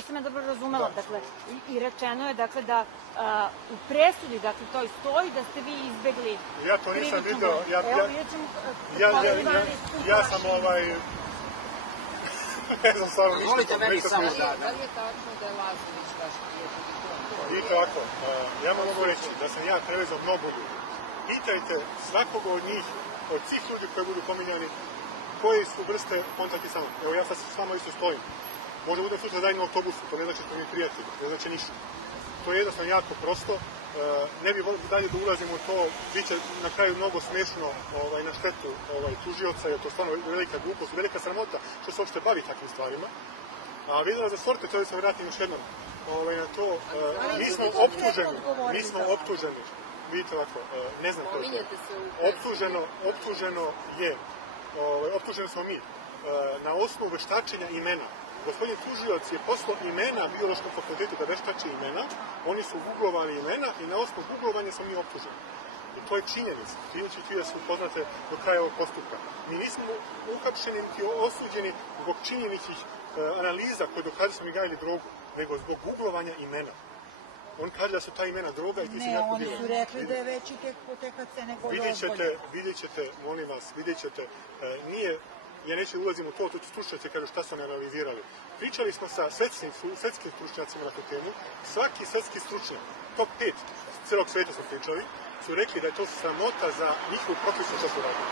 ako sam ja dobro razumela, dakle, i rečeno je, dakle, da u presudi, dakle, toj stoji da ste vi izbegli krivičnu... Ja to nisam vidio, ja sam ne znam stvarno ništa. Volite meni samo da... Da li je tačno da je Lazović vaš prijatelj i to? I tako, ja mogu reći da sam ja prevezao mnogo ljudi. Pitajte svakoga od njih, od svih ljudi koji budu pominjani, koje su vrste kontakti sa mnom. Evo ja sad s vama isto stojim. Možda budem sutra zajedno u autobusu, to ne znači što mi je prijatelj, ne znači ništa. To je jednostavno jako prosto. Ne bih volio dalje da ulazimo u to, bit će na kraju mnogo smešno na štetu tužioca, jer to je stvarno velika glupost, velika sramota što se uopšte bavi takvim stvarima. A videla za sorte, to da se vratim još jednom na to, mi smo optuženi, vidite ovako, ne znam ko je to, optuženi smo mi na osnovu veštačenja imena. Gospodin tužilac je poslao imena biološkom fakultetu da veštači imena, oni su googlovali imena i na osnovu googlovanja smo mi optuženi. I to je činjenica, vi da se upoznate do kraja ovog postupka. Mi nismo uhapšeni i osuđeni zbog činjenicih analiza koje dokazuju smo mi gajili drogu, nego zbog googlovanja imena. On kaže da su ta imena droga i ti si jako bilo. Ne, oni su rekli da je veći THC nego dozvoljen. Vidjet ćete, molim vas, ja neću ulazim u to stručnjaci kažu šta su analizirali. Pričali smo sa svetskim stručnjacima na tu temu, svaki svetski stručnjak, top 5 celog sveta smo pričali, su rekli da je to sramota za njihov profesor što su radili.